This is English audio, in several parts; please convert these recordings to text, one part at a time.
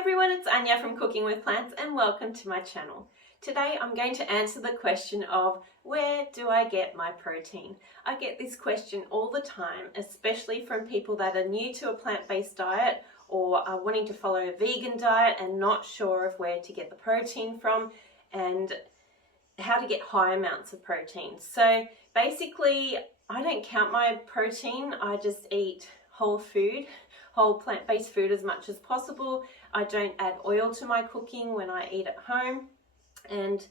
everyone, it's Anja from Cooking with Plants and welcome to my channel. Today I'm going to answer the question of where do I get my protein? I get this question all the time, especially from people that are new to a plant-based diet or are wanting to follow a vegan diet and not sure of where to get the protein from and how to get high amounts of protein. So basically I don't count my protein, I just eat whole plant-based food as much as possible. I don't add oil to my cooking when I eat at home, and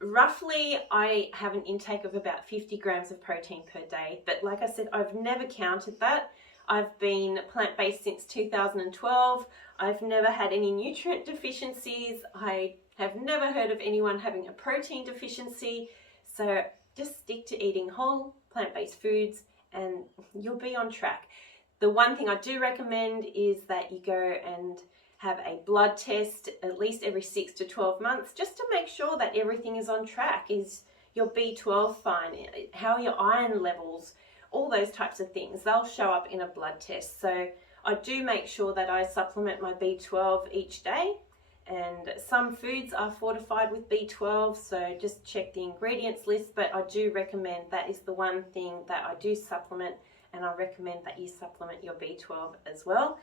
roughly I have an intake of about 50 grams of protein per day. But like I said, I've never counted that. I've been plant-based since 2012. I've never had any nutrient deficiencies. I have never heard of anyone having a protein deficiency. So just stick to eating whole plant-based foods and you'll be on track. The one thing I do recommend is that you go and have a blood test at least every 6 to 12 months just to make sure that everything is on track. Is your B12 fine? How are your iron levels? All those types of things. They'll show up in a blood test. So I do make sure that I supplement my B12 each day, and some foods are fortified with B12, so just check the ingredients list, but I do recommend that is the one thing that I do supplement, and I recommend that you supplement your B12 as well.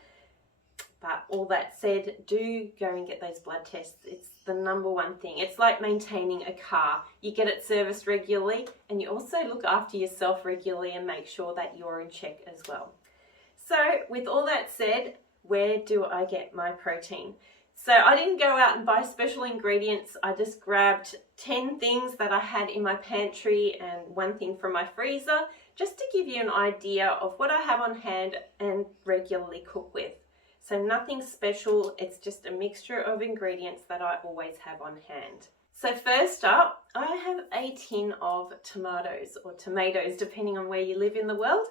But all that said, do go and get those blood tests. It's the number one thing. It's like maintaining a car. You get it serviced regularly and you also look after yourself regularly and make sure that you're in check as well. So with all that said, where do I get my protein? So I didn't go out and buy special ingredients. I just grabbed 10 things that I had in my pantry and one thing from my freezer, just to give you an idea of what I have on hand and regularly cook with. So nothing special, it's just a mixture of ingredients that I always have on hand. So first up, I have a tin of tomatoes, or tomatoes depending on where you live in the world,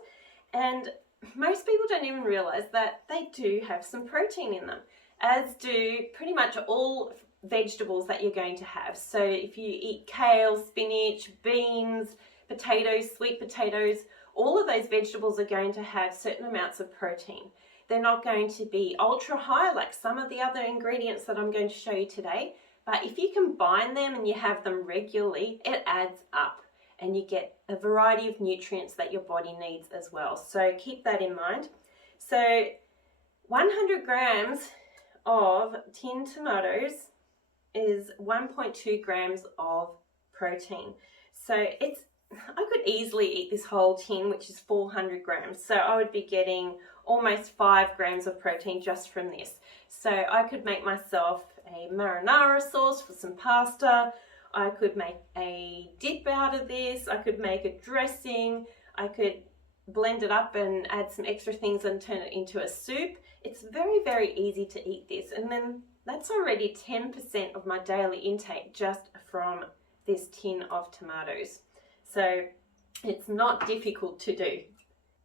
and most people don't even realize that they do have some protein in them, as do pretty much all vegetables that you're going to have. So if you eat kale, spinach, beans, potatoes, sweet potatoes, all of those vegetables are going to have certain amounts of protein. They're not going to be ultra high like some of the other ingredients that I'm going to show you today, but if you combine them and you have them regularly, it adds up and you get a variety of nutrients that your body needs as well. So keep that in mind. So 100 grams of tinned tomatoes is 1.2 grams of protein. So I could easily eat this whole tin, which is 400 grams. So I would be getting almost 5 grams of protein just from this. So I could make myself a marinara sauce for some pasta. I could make a dip out of this. I could make a dressing. I could blend it up and add some extra things and turn it into a soup. It's very, very easy to eat this. And then that's already 10% of my daily intake just from this tin of tomatoes. So it's not difficult to do.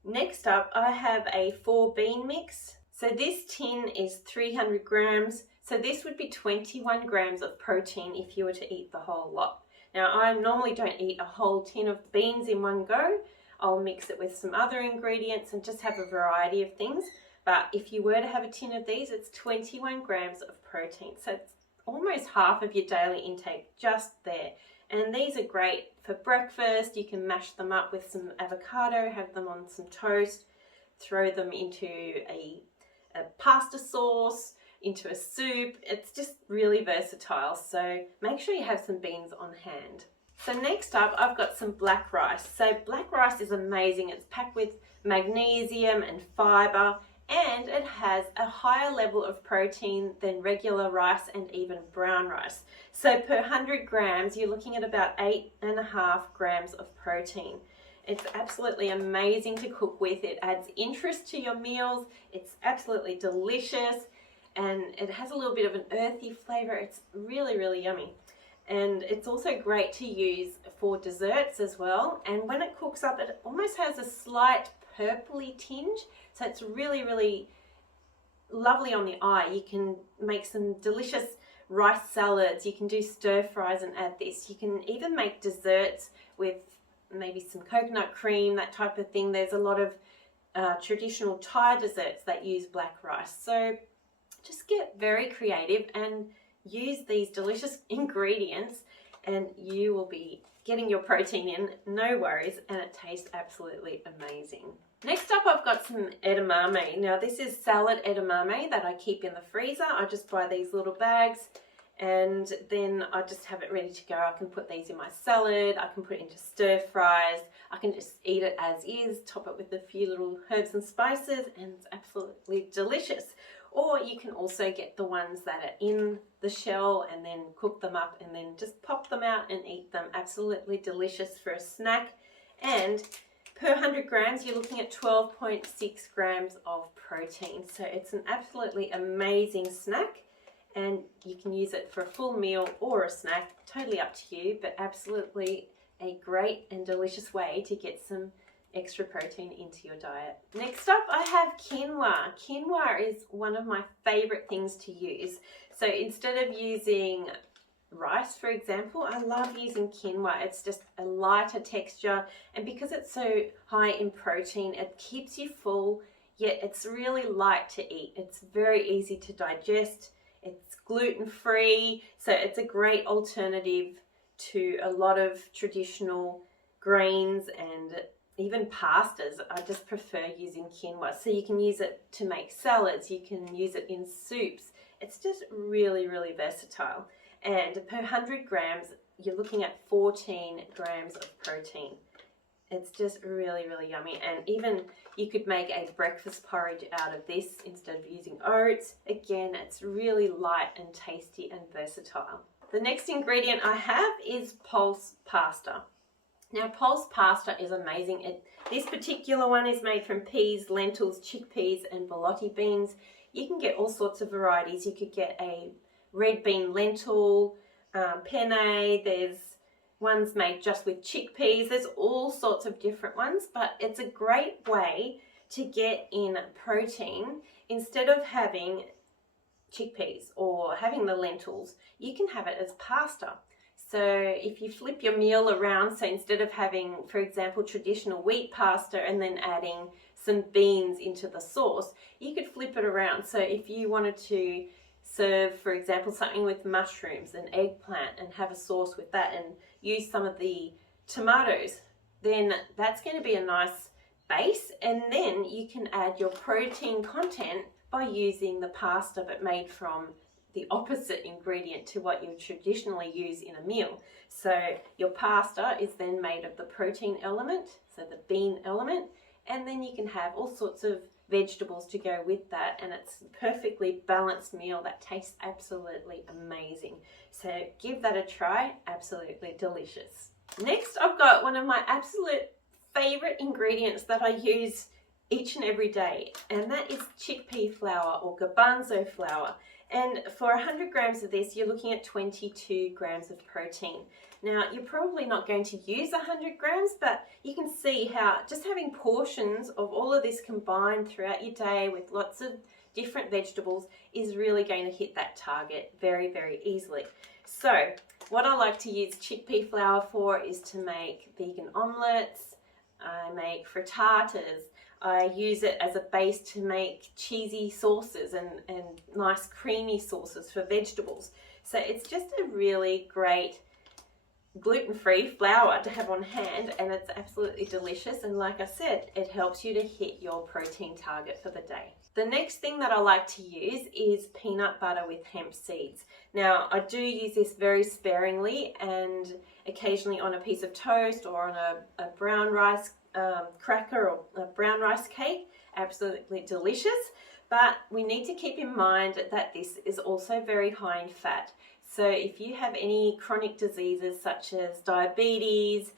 Next up, I have a 4-bean mix. So this tin is 300 grams. So this would be 21 grams of protein if you were to eat the whole lot. Now, I normally don't eat a whole tin of beans in one go. I'll mix it with some other ingredients and just have a variety of things. But if you were to have a tin of these, it's 21 grams of protein. So it's almost half of your daily intake just there. And these are great for breakfast. You can mash them up with some avocado, have them on some toast, throw them into a pasta sauce, into a soup. It's just really versatile. So make sure you have some beans on hand. So next up, I've got some black rice. So black rice is amazing. It's packed with magnesium and fiber, and it has a higher level of protein than regular rice and even brown rice. So per 100 grams, you're looking at about 8.5 grams of protein. It's absolutely amazing to cook with. It adds interest to your meals. It's absolutely delicious, and it has a little bit of an earthy flavor. It's really, really yummy. And it's also great to use for desserts as well. And when it cooks up, it almost has a slight purpley tinge. So it's really, really lovely on the eye. You can make some delicious rice salads. You can do stir fries and add this. You can even make desserts with maybe some coconut cream, that type of thing. There's a lot of traditional Thai desserts that use black rice. So just get very creative and use these delicious ingredients and you will be getting your protein in, no worries, and it tastes absolutely amazing. Next up, I've got some edamame. Now this is salad edamame that I keep in the freezer. I just buy these little bags and then I just have it ready to go. I can put these in my salad, I can put it into stir fries, I can just eat it as is, top it with a few little herbs and spices, and it's absolutely delicious. Or you can also get the ones that are in the shell and then cook them up and then just pop them out and eat them. Absolutely delicious for a snack. And per 100 grams, you're looking at 12.6 grams of protein. So it's an absolutely amazing snack. And you can use it for a full meal or a snack, totally up to you, but absolutely a great and delicious way to get some extra protein into your diet. Next up, I have quinoa. Quinoa is one of my favorite things to use. So instead of using rice, for example, I love using quinoa. It's just a lighter texture, and because it's so high in protein, it keeps you full, yet it's really light to eat. It's very easy to digest. It's gluten-free, so it's a great alternative to a lot of traditional grains and even pastas. I just prefer using quinoa. So you can use it to make salads, you can use it in soups. It's just really, really versatile. And per 100 grams, you're looking at 14 grams of protein. It's just really, really yummy. And even you could make a breakfast porridge out of this instead of using oats. Again, it's really light and tasty and versatile. The next ingredient I have is pulse pasta. Now, pulse pasta is amazing. This particular one is made from peas, lentils, chickpeas, and borlotti beans. You can get all sorts of varieties. You could get a red bean lentil, penne. There's ones made just with chickpeas. There's all sorts of different ones, but it's a great way to get in protein. Instead of having chickpeas or having the lentils, you can have it as pasta. So if you flip your meal around, so instead of having, for example, traditional wheat pasta and then adding some beans into the sauce, you could flip it around. So if you wanted to serve, for example, something with mushrooms and eggplant and have a sauce with that and use some of the tomatoes, then that's going to be a nice base. And then you can add your protein content by using the pasta but made from the opposite ingredient to what you traditionally use in a meal. So your pasta is then made of the protein element, so the bean element, and then you can have all sorts of vegetables to go with that, and it's a perfectly balanced meal that tastes absolutely amazing. So give that a try, absolutely delicious. Next, I've got one of my absolute favorite ingredients that I use each and every day, and that is chickpea flour or garbanzo flour. And for 100 grams of this, you're looking at 22 grams of protein. Now, you're probably not going to use 100 grams, but you can see how just having portions of all of this combined throughout your day with lots of different vegetables is really going to hit that target very, very easily. So what I like to use chickpea flour for is to make vegan omelets, I make frittatas, I use it as a base to make cheesy sauces and nice creamy sauces for vegetables. So it's just a really great gluten-free flour to have on hand, and it's absolutely delicious. And like I said, it helps you to hit your protein target for the day. The next thing that I like to use is peanut butter with hemp seeds. Now, I do use this very sparingly and occasionally on a piece of toast or on a brown rice cracker or a brown rice cake. Absolutely delicious, but we need to keep in mind that this is also very high in fat. So if you have any chronic diseases such as diabetes,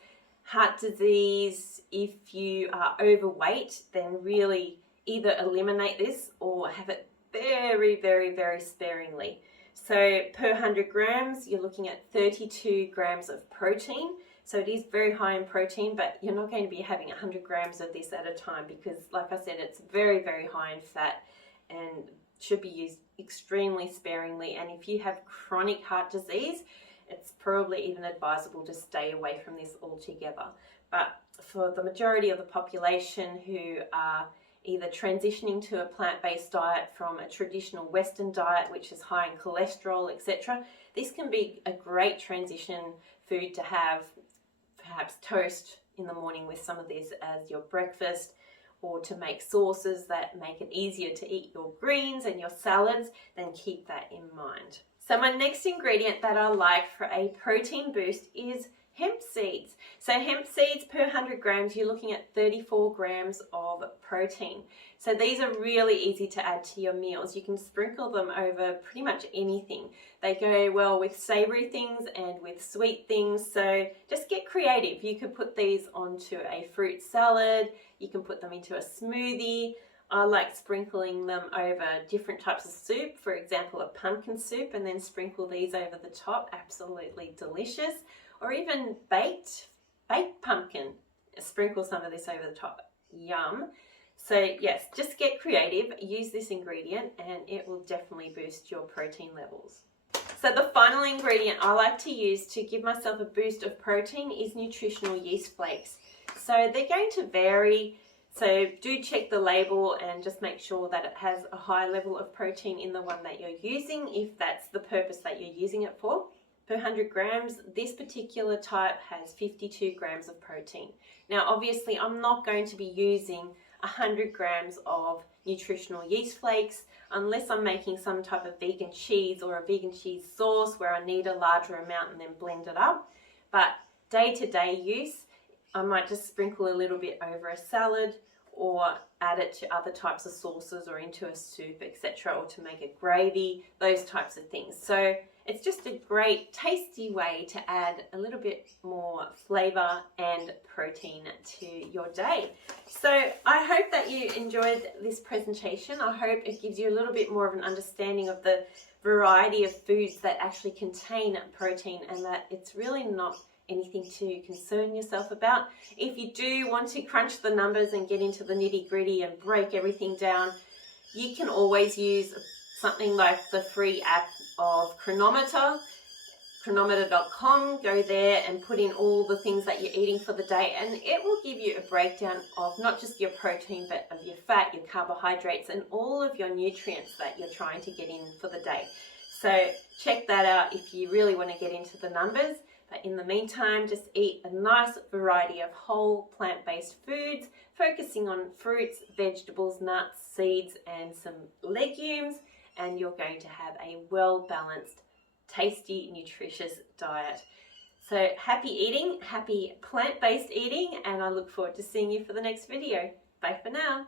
heart disease, if you are overweight, then really either eliminate this or have it very, very, very sparingly. So per 100 grams, you're looking at 32 grams of protein. So it is very high in protein, but you're not going to be having 100 grams of this at a time because, like I said, it's very, very high in fat and should be used extremely sparingly. And if you have chronic heart disease, it's probably even advisable to stay away from this altogether. But for the majority of the population who are either transitioning to a plant-based diet from a traditional Western diet, which is high in cholesterol, etc. This can be a great transition food to have, perhaps toast in the morning with some of this as your breakfast, or to make sauces that make it easier to eat your greens and your salads, then keep that in mind. So my next ingredient that I like for a protein boost is hemp seeds. So hemp seeds per 100 grams, you're looking at 34 grams of protein. So these are really easy to add to your meals. You can sprinkle them over pretty much anything. They go well with savory things and with sweet things. So just get creative. You could put these onto a fruit salad. You can put them into a smoothie. I like sprinkling them over different types of soup, for example, a pumpkin soup, and then sprinkle these over the top. Absolutely delicious. Or even baked pumpkin. Sprinkle some of this over the top. Yum. So yes, just get creative, use this ingredient, and it will definitely boost your protein levels. So the final ingredient I like to use to give myself a boost of protein is nutritional yeast flakes. So they're going to vary, so do check the label and just make sure that it has a high level of protein in the one that you're using, if that's the purpose that you're using it for. Per 100 grams, this particular type has 52 grams of protein. Now obviously I'm not going to be using 100 grams of nutritional yeast flakes unless I'm making some type of vegan cheese or a vegan cheese sauce where I need a larger amount and then blend it up. But day-to-day use, I might just sprinkle a little bit over a salad or add it to other types of sauces or into a soup, etc., or to make a gravy, those types of things. So it's just a great tasty way to add a little bit more flavor and protein to your day. So I hope that you enjoyed this presentation. I hope it gives you a little bit more of an understanding of the variety of foods that actually contain protein, and that it's really not anything to concern yourself about. If you do want to crunch the numbers and get into the nitty-gritty and break everything down, you can always use something like the free app of Cronometer, cronometer.com. Go there and put in all the things that you're eating for the day, and it will give you a breakdown of not just your protein, but of your fat, your carbohydrates, and all of your nutrients that you're trying to get in for the day. So check that out if you really want to get into the numbers. But in the meantime, just eat a nice variety of whole plant-based foods, focusing on fruits, vegetables, nuts, seeds, and some legumes, and you're going to have a well-balanced, tasty, nutritious diet. So happy eating, happy plant-based eating, and I look forward to seeing you for the next video. Bye for now.